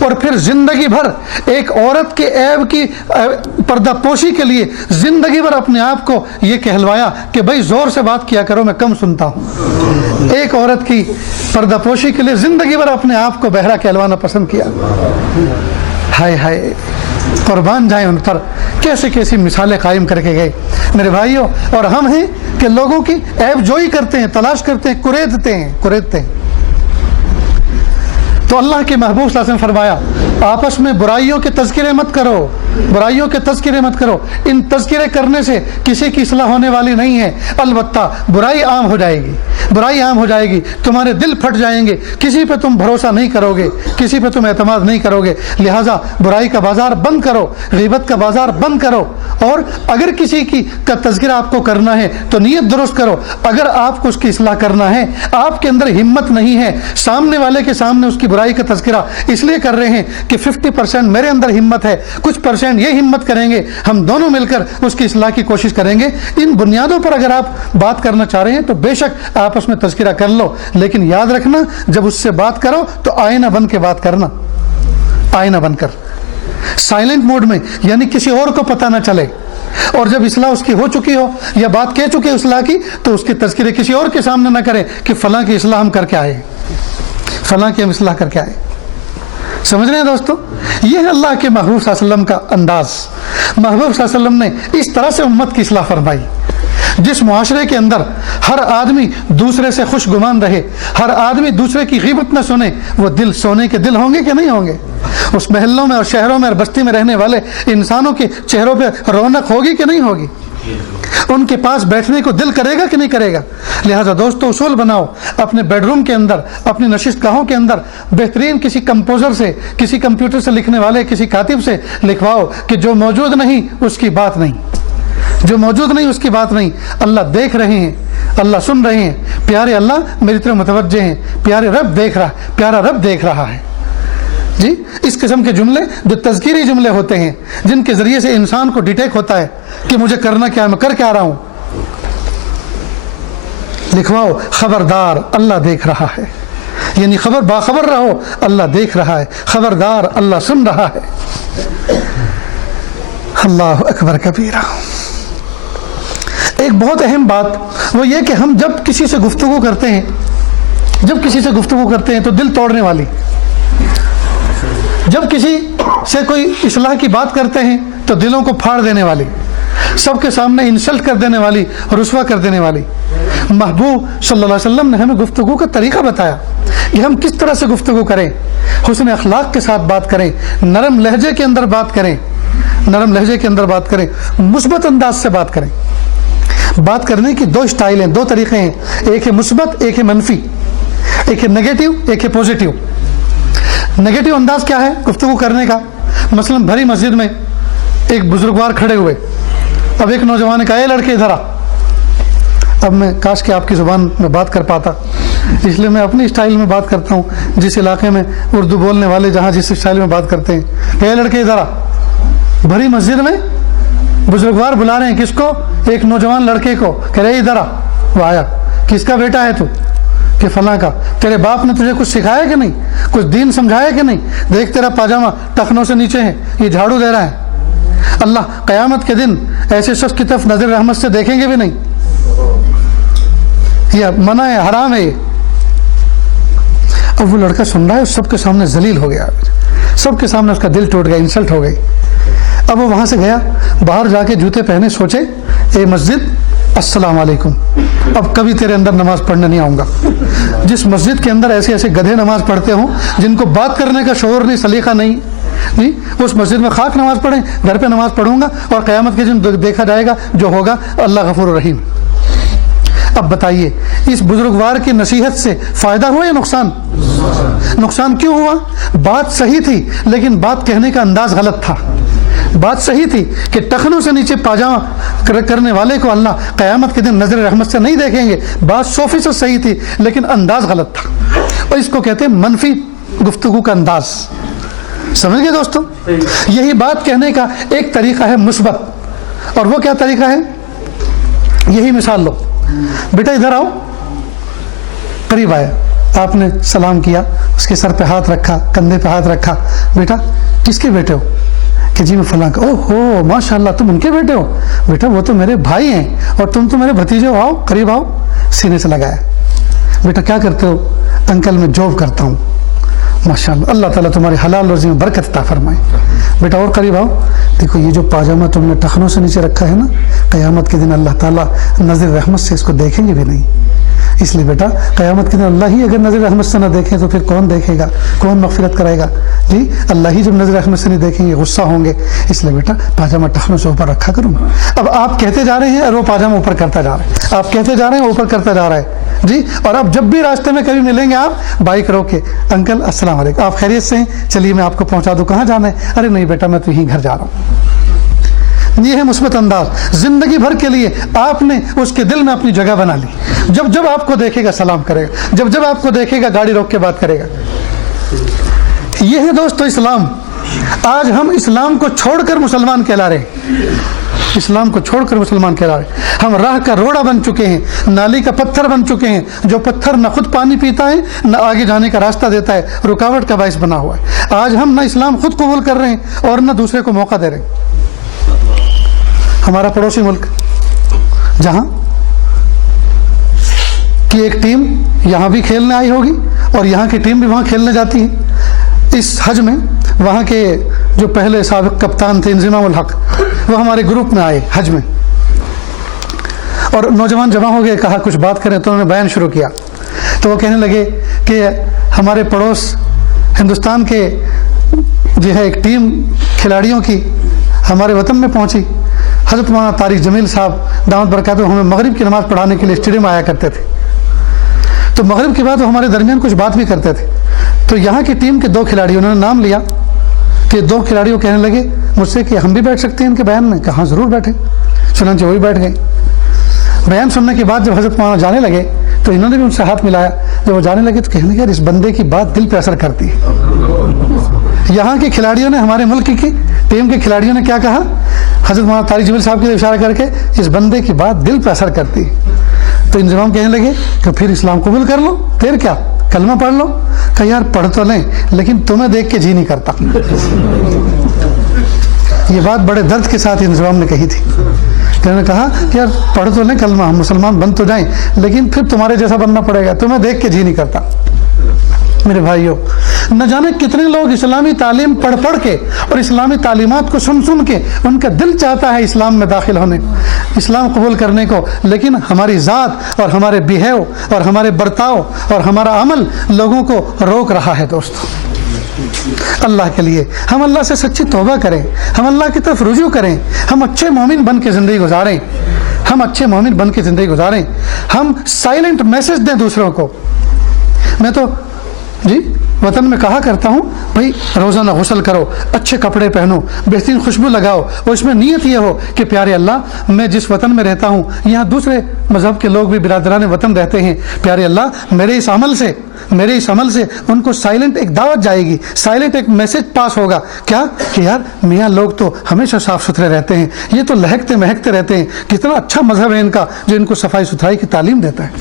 اور پھر زندگی بھر ایک عورت کے عیب کی پردہ پوشی کے لیے زندگی بھر اپنے آپ کو یہ کہلوایا کہ بھائی زور سے بات کیا کرو میں کم سنتا ہوں. ایک عورت کی پردہ پوشی کے لیے زندگی بھر اپنے آپ کو بہرا کہلوانا پسند کیا. ہائے ہائے قربان جائیں ان پر، کیسے کیسی مثالیں قائم کر کے گئے میرے بھائیوں. اور ہم ہیں کہ لوگوں کی عیب جوئی کرتے ہیں، تلاش کرتے ہیں، کریدتے ہیں. تو اللہ کے محبوب صلی اللہ علیہ وسلم فرمایا آپس میں برائیوں کے تذکرے مت کرو، برائیوں کے تذکرے مت کرو. ان تذکرے کرنے سے کسی کی اصلاح ہونے والی نہیں ہے، البتہ برائی عام ہو جائے گی، برائی عام ہو جائے گی، تمہارے دل پھٹ جائیں گے، کسی پہ تم بھروسہ نہیں کرو گے، کسی پہ تم اعتماد نہیں کرو گے. لہٰذا برائی کا بازار بند کرو، غیبت کا بازار بند کرو. اور اگر کسی کی کا تذکرہ آپ کو کرنا ہے تو نیت درست کرو. اگر آپ کو اس کی اصلاح کرنا ہے، آپ کے اندر ہمت نہیں ہے سامنے والے کے سامنے اس کی برائی کا تذکرہ اس لیے کر رہے ہیں کہ 50% میرے اندر ہمت ہے، کچھ % یہ ہمت کریں گے، ہم دونوں مل کر اس کی اصلاح کی کوشش کریں گے. ان بنیادوں پر اگر آپ بات کرنا چاہ رہے ہیں تو بے شک آپس میں تذکرہ کر لو، لیکن یاد رکھنا جب اس سے بات کرو تو آئینہ بن کے بات کرنا، آئینہ بن کر سائلنٹ موڈ میں، یعنی کسی اور کو پتہ نہ چلے. اور جب اصلاح اس کی ہو چکی ہو یا بات کہہ چکے اصلاح کی تو اس کے تذکرے کسی اور کے سامنے نہ کریں کہ فلاں کی اصلاح ہم کر کے آئے، فلاں کی ہم اصلاح کر کے آئے. سمجھ رہے ہیں دوستو؟ یہ ہے اللہ کے محبوب صلی اللہ علیہ وسلم کا انداز. محبوب صلی اللہ علیہ وسلم نے اس طرح سے امت کی اصلاح فرمائی. جس معاشرے کے اندر ہر آدمی دوسرے سے خوش گمان رہے، ہر آدمی دوسرے کی غیبت نہ سنے، وہ دل سونے کے دل ہوں گے کہ نہیں ہوں گے؟ اس محلوں میں اور شہروں میں اور بستی میں رہنے والے انسانوں کے چہروں پہ رونق ہوگی کہ نہیں ہوگی؟ ان کے پاس بیٹھنے کو دل کرے گا کہ نہیں کرے گا؟ لہٰذا دوستو اصول بناؤ، اپنے بیڈ روم کے اندر، اپنی نشست گاہوں کے اندر بہترین کسی کمپوزر سے، کسی کمپیوٹر سے لکھنے والے کسی کاتب سے لکھواؤ کہ جو موجود نہیں اس کی بات نہیں، جو موجود نہیں اس کی بات نہیں. اللہ دیکھ رہے ہیں، اللہ سن رہے ہیں، پیارے اللہ میری طرف متوجہ ہیں، پیارے رب دیکھ رہا، پیارا رب دیکھ رہا ہے. جی اس قسم کے جملے جو تذکیری جملے ہوتے ہیں، جن کے ذریعے سے انسان کو ڈیٹیکٹ ہوتا ہے کہ مجھے کرنا کیا ہے، میں کر کے آ رہا ہوں، لکھواؤ خبردار اللہ دیکھ رہا ہے. یعنی باخبر رہو اللہ دیکھ رہا ہے، خبردار اللہ سن رہا ہے. اللہ اکبر کبیرہ. ایک بہت اہم بات وہ یہ کہ ہم جب کسی سے گفتگو کرتے ہیں تو دل توڑنے والی، جب کسی سے کوئی اصلاح کی بات کرتے ہیں تو دلوں کو پھاڑ دینے والی، سب کے سامنے انسلٹ کر دینے والی، رسوا کر دینے والی. محبوب صلی اللہ علیہ وسلم نے ہمیں گفتگو کا طریقہ بتایا کہ ہم کس طرح سے گفتگو کریں. حسن اخلاق کے ساتھ بات کریں، نرم لہجے کے اندر بات کریں، نرم لہجے کے اندر بات کریں، مثبت انداز سے بات کریں. بات کرنے کی دو اسٹائل ہیں، دو طریقے ہیں، ایک ہے مثبت، ایک ہے منفی، ایک ہے نیگیٹو، ایک ہے پوزیٹیو. نیگیٹو انداز کیا ہے گفتگو کرنے کا؟ مثلا بھری مسجد میں ایک بزرگوار کھڑے ہوئے، اب ایک نوجوان نے کہا اے لڑکے ادھر آ. اب میں کاش کہ آپ کی زبان میں بات کر پاتا، اس لیے میں اپنی اسٹائل میں بات کرتا ہوں، جس علاقے میں اردو بولنے والے جہاں جس اسٹائل میں بات کرتے ہیں. اے لڑکے ادھر آ. بھری مسجد میں بزرگوار بلا رہے ہیں کس کو؟ ایک نوجوان لڑکے کو، کہہ رہے ادھر آ. وہ آیا. کس کا بیٹا ہے تو؟ کہ فلاں کا. تیرے باپ نے تجھے کچھ سکھایا کہ نہیں؟ کچھ دین سمجھایا کہ نہیں؟ دیکھ تیرا پاجامہ ٹخنوں سے نیچے ہے، یہ جھاڑو دے رہا ہے. اللہ قیامت کے دن ایسے شخص کی طرف نظر رحمت سے دیکھیں گے بھی نہیں. یہ منع ہے، حرام ہے یہ. اب وہ لڑکا سن رہا ہے، سب کے سامنے ذلیل ہو گیا، سب کے سامنے اس کا دل ٹوٹ گیا، انسلٹ ہو گئی. اب وہ وہاں سے گیا، باہر جا کے جوتے پہنے، سوچے اے مسجد السلام علیکم، اب کبھی تیرے اندر نماز پڑھنے نہیں آؤں گا. جس مسجد کے اندر ایسے گدھے نماز پڑھتے ہوں جن کو بات کرنے کا شعور نہیں، سلیقہ نہیں، اس مسجد میں خاک نماز پڑھیں، گھر پہ نماز پڑھوں گا اور قیامت کے دن دیکھا جائے گا جو ہوگا اللہ غفور الرحیم. اب بتائیے اس بزرگوار کی نصیحت سے فائدہ ہوا یا نقصان؟ نقصان کیوں ہوا؟ بات صحیح تھی لیکن بات کہنے کا انداز غلط تھا. بات صحیح تھی کہ ٹخنوں سے نیچے پاجامہ کرنے والے کو اللہ قیامت کے دن نظر رحمت سے نہیں دیکھیں گے. بات 100% صحیح تھی لیکن انداز غلط تھا، اور اس کو کہتے ہیں منفی گفتگو کا انداز. سمجھ گئے دوستو؟ یہی بات کہنے کا ایک طریقہ ہے مثبت، اور وہ کیا طریقہ ہے؟ یہی مثال لو. بیٹا ادھر آؤ. قریب آیا. آپ نے سلام کیا, اس کے سر پہ ہاتھ رکھا, کندھے پہ ہاتھ رکھا, بیٹا کس کے بیٹے ہو؟ کہ جی میں فلاں کا. او ہو ماشاء اللہ تم ان کے بیٹے ہو؟ بیٹا وہ تو میرے بھائی ہیں اور تم تو میرے بھتیجے ہو, آؤ قریب آؤ. سینے سے لگایا. بیٹا کیا کرتے ہو؟ انکل میں جاب کرتا ہوں. ماشاء اللہ, اللہ تعالیٰ تمہاری حلال روزی میں برکت عطا فرمائے. بیٹا اور قریب آؤ. دیکھو یہ جو پاجامہ تم نے ٹخنوں سے نیچے رکھا ہے نا, قیامت کے دن اللہ تعالیٰ نظر رحمت سے اس کو دیکھیں گے بھی نہیں. اس لیے بیٹا قیامت کے دن اللہ ہی اگر نظر رحمت سے نہ دیکھیں تو پھر کون دیکھے گا, کون مغفرت کرے گا؟ جی اللہ ہی جب نظر رحمت سے نہیں دیکھیں گے غصہ ہوں گے. اس لیے بیٹا پاجامہ ٹخنوں سے اوپر رکھا کروں. اب آپ کہتے جا رہے ہیں اور وہ پاجامہ اوپر کرتا جا رہا ہے, آپ کہتے جا رہے ہیں اوپر کرتا جا رہا ہے. جی اور آپ جب بھی راستے میں کبھی ملیں گے آپ بائک روک کے, انکل السلام علیکم, آپ خیریت سے ہیں؟ چلیے میں آپ کو پہنچا دوں. کہاں جانا ہے؟ ارے نہیں بیٹا میں تو یہیں گھر جا رہا ہوں. یہ ہے مثبت انداز. زندگی بھر کے لیے آپ نے اس کے دل میں اپنی جگہ بنا لی. جب جب آپ کو دیکھے گا سلام کرے گا, جب جب آپ کو دیکھے گا گاڑی روک کے بات کرے گا. یہ ہے دوستو اسلام. آج ہم اسلام کو چھوڑ کر مسلمان کہلا رہے ہیں, اسلام کو چھوڑ کر مسلمان کہلا رہے ہیں. ہم راہ کا روڑا بن چکے ہیں, نالی کا پتھر بن چکے ہیں, جو پتھر نہ خود پانی پیتا ہے نہ آگے جانے کا راستہ دیتا ہے, رکاوٹ کا باعث بنا ہوا ہے. آج ہم نہ اسلام خود قبول کر رہے ہیں اور نہ دوسرے کو موقع دے رہے ہیں. ہمارا پڑوسی ملک جہاں کی ایک ٹیم یہاں بھی کھیلنے آئی ہوگی اور یہاں کی ٹیم بھی وہاں کھیلنے جاتی ہے. اس حج میں وہاں کے جو پہلے سابق کپتان تھے انضمام الحق, وہ ہمارے گروپ میں آئے حج میں, اور نوجوان جمع ہو گئے, کہا کچھ بات کریں, تو انہوں نے بیان شروع کیا. تو وہ کہنے لگے کہ ہمارے پڑوس ہندوستان کے جو ہے ایک ٹیم کھلاڑیوں کی ہمارے وطن میں پہنچی. حضرت مولانا طارق جمیل صاحب دامت برکاتہ ہمیں مغرب کی نماز پڑھانے کے لیے اسٹیڈیم آیا کرتے تھے. تو مغرب کے بعد وہ ہمارے درمیان کچھ بات بھی کرتے تھے. تو یہاں کی ٹیم کے 2 کھلاڑی, انہوں نے نام لیا کہ 2 کھلاڑیوں کہنے لگے مجھ سے کہ ہم بھی بیٹھ سکتے ہیں ان کے بیان میں. کہاں ضرور بیٹھے. چنانچہ وہی بیٹھ گئے. بیان سننے کے بعد جب حضرت مولانا جانے لگے تو انہوں نے بھی ان سے ہاتھ ملایا. جب وہ جانے لگے تو کہنے لگے اس بندے کی بات دل پہ اثر کرتی ہے. یہاں کے کھلاڑیوں نے, ہمارے ملک کی ٹیم کے کھلاڑیوں نے کیا کہا؟ حضرت مولانا طارق جمیل صاحب کی اشارہ کر کے اس بندے کی بات دل پہ اثر کرتی ہے. تو انضمام کہنے لگے کہ پھر اسلام قبول کر لو, پھر کیا کلمہ پڑھ لو. کہ یار پڑھ تو لیں لیکن تمہیں دیکھ کے جی نہیں کرتا. یہ بات بڑے درد کے ساتھ انضمام نے کہی تھی. انہوں نے کہا کہ یار پڑھ تو لیں کلمہ, ہم مسلمان بن تو جائیں, لیکن پھر تمہارے جیسا بننا پڑے گا, تمہیں دیکھ کے جی نہیں کرتا. میرے بھائیوں, نہ جانے کتنے لوگ اسلامی تعلیم پڑھ پڑھ کے اور اسلامی تعلیمات کو سن سن کے ان کا دل چاہتا ہے اسلام میں داخل ہونے, اسلام قبول کرنے کو, لیکن ہماری ذات اور ہمارے بیہیو اور ہمارے برتاؤ اور ہمارا عمل لوگوں کو روک رہا ہے. دوستو اللہ کے لیے ہم اللہ سے سچی توبہ کریں, ہم اللہ کی طرف رجوع کریں, ہم اچھے مومن بن کے زندگی گزاریں, ہم اچھے مومن بن کے زندگی گزاریں, ہم سائلنٹ میسج دیں دوسروں کو. میں تو جی وطن میں کہا کرتا ہوں بھائی روزانہ غسل کرو, اچھے کپڑے پہنو, بہترین خوشبو لگاؤ, اور اس میں نیت یہ ہو کہ پیارے اللہ میں جس وطن میں رہتا ہوں یہاں دوسرے مذہب کے لوگ بھی برادران وطن رہتے ہیں, پیارے اللہ میرے اس عمل سے ان کو سائلنٹ ایک دعوت جائے گی, سائلنٹ ایک میسج پاس ہوگا. کیا کہ یار میاں لوگ تو ہمیشہ صاف ستھرے رہتے ہیں, یہ تو لہکتے مہکتے رہتے ہیں, کتنا اچھا مذہب ہے ان کا جو ان کو صفائی ستھرائی کی تعلیم دیتا ہے.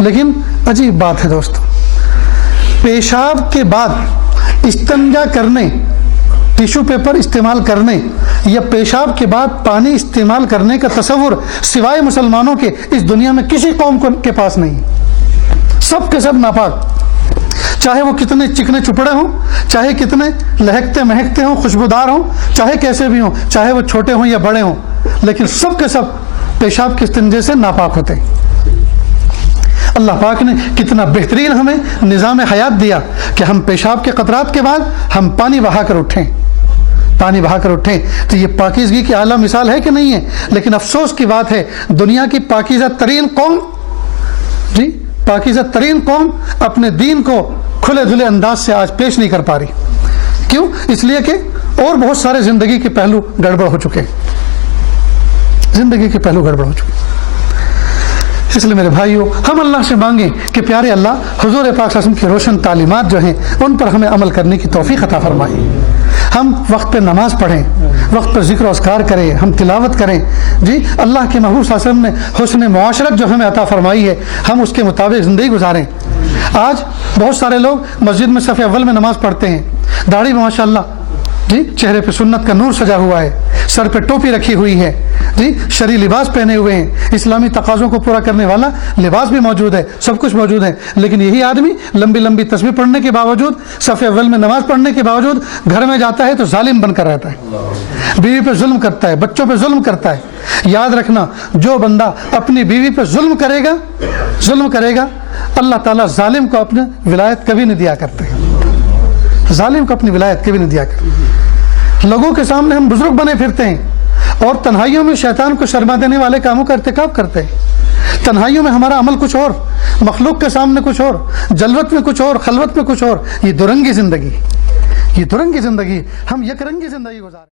لیکن عجیب بات ہے دوستو, پیشاب کے بعد استنجا کرنے, ٹیشو پیپر استعمال کرنے یا پیشاب کے بعد پانی استعمال کرنے کا تصور سوائے مسلمانوں کے اس دنیا میں کسی قوم کے پاس نہیں. سب کے سب ناپاک, چاہے وہ کتنے چکنے چپڑے ہوں, چاہے کتنے لہکتے مہکتے ہوں, خوشبودار ہوں, چاہے کیسے بھی ہوں, چاہے وہ چھوٹے ہوں یا بڑے ہوں, لیکن سب کے سب پیشاب کے استنجے سے ناپاک ہوتے ہیں. اللہ پاک نے کتنا بہترین ہمیں نظام حیات دیا کہ ہم پیشاب کے قطرات کے بعد ہم پانی بہا کر اٹھیں. تو یہ پاکیزگی کی اعلیٰ مثال ہے کہ نہیں ہے؟ لیکن افسوس کی بات ہے دنیا کی پاکیزہ ترین قوم اپنے دین کو کھلے دھلے انداز سے آج پیش نہیں کر پا رہی. کیوں؟ اس لیے کہ اور بہت سارے زندگی کے پہلو گڑبڑ ہو چکے. اس لیے میرے بھائیوں ہم اللہ سے مانگیں کہ پیارے اللہ حضور پاک صلی اللہ علیہ وسلم کی روشن تعلیمات جو ہیں ان پر ہمیں عمل کرنے کی توفیق عطا فرمائے. ہم وقت پہ نماز پڑھیں، وقت پر ذکر و اذکار کریں، ہم تلاوت کریں جی، اللہ کے محبوب صلی اللہ علیہ وسلم نے حسن معاشرت جو ہمیں عطا فرمائی ہے ہم اس کے مطابق زندگی گزاریں۔ آج بہت سارے لوگ مسجد میں صف اول میں نماز پڑھتے ہیں، داڑھی میں ماشاء اللہ جی، چہرے پہ سنت کا نور سجا ہوا ہے، سر پہ ٹوپی رکھی ہوئی ہے جی، شرعی لباس پہنے ہوئے ہیں، اسلامی تقاضوں کو پورا کرنے والا لباس بھی موجود ہے، سب کچھ موجود ہے، لیکن یہی آدمی لمبی لمبی تسبیح پڑھنے کے باوجود، صف اول میں نماز پڑھنے کے باوجود گھر میں جاتا ہے تو ظالم بن کر رہتا ہے، بیوی پہ ظلم کرتا ہے، بچوں پہ ظلم کرتا ہے۔ یاد رکھنا، جو بندہ اپنی بیوی پہ ظلم کرے گا اللہ تعالیٰ ظالم کو اپنے ولایت کبھی نہیں دیا کرتے، ظالم کو اپنی ولایت کبھی نہیں دیا کرتے۔ لوگوں کے سامنے ہم بزرگ بنے پھرتے ہیں اور تنہائیوں میں شیطان کو شرما دینے والے کاموں کا ارتکاب کرتے ہیں۔ تنہائیوں میں ہمارا عمل کچھ اور، مخلوق کے سامنے کچھ اور، جلوت میں کچھ اور، خلوت میں کچھ اور۔ یہ دو رنگی زندگی، ہم یک رنگی زندگی گزاریں۔